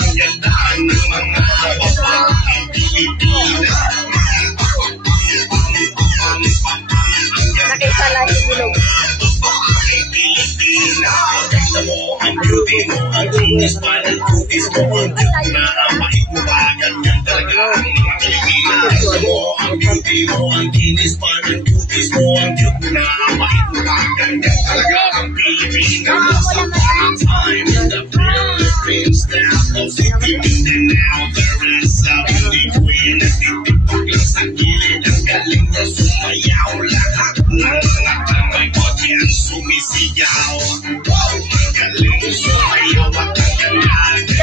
Ang ganda ng mga babaeng Pilipina. Ang beauty mo, ang kinis pa ng kutis mo, ang na mo ba, ganyan talaga ang mga. Ganda mo, ang beauty mo, ang kinis pa ng kutis mo, ang cute na ang mo ba, ganyan talaga ang Pilipina. Time in the Philippines now, no city Mindanao, there is a beauty queen. Nagtitipag lang sa gilid, ang galing niya sumayaw. Lahat ng mga kamay ko diyan sumisiyaw.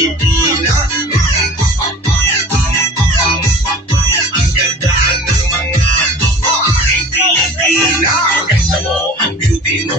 babaeng Pilipina. Ang ganda ng mga babaeng Pilipina. Ang ganda mo, ang beauty mo,